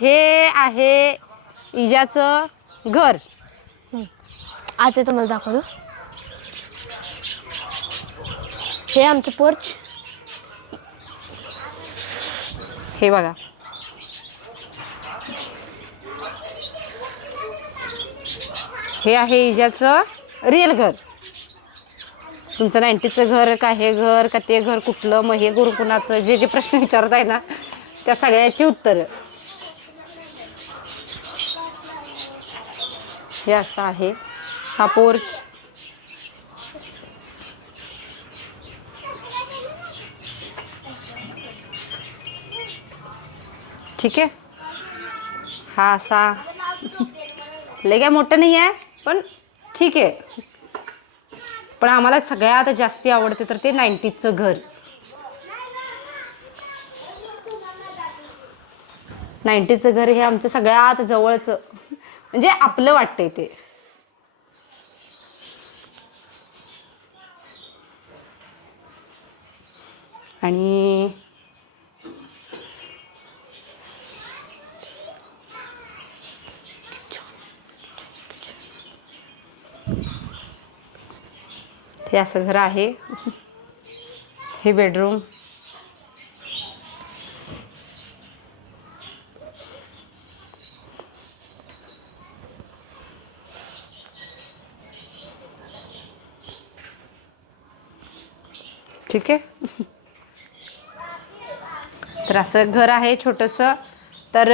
हे आहे इजाचं घर. आता तुम्हाला दाखवतो. हे आमचं पोर्च हे बघा. हे आहे इजाचं रिअल घर. तुमचं नाईन्टीचं घर का हे घर का ते घर कुठलं? मग हे घर कुणाचं जे जे प्रश्न विचारत आहे ना त्या सगळ्याची उत्तरं. हे असं आहे. हा पोर्च. ठीक आहे. हा असा. लय काय मोठं नाही आहे पण ठीक आहे. पण आम्हाला सगळ्यात जास्ती आवडते तर ते नाईन्टीजचं घर. नाईन्टीजचं घर हे आमचं सगळ्यात जवळचं. म्हणजे आपलं वाटतंय ते. आणि हे असं घर आहे. हे बेडरूम. ठीक आहे? तर असं घर आहे छोटंसं. तर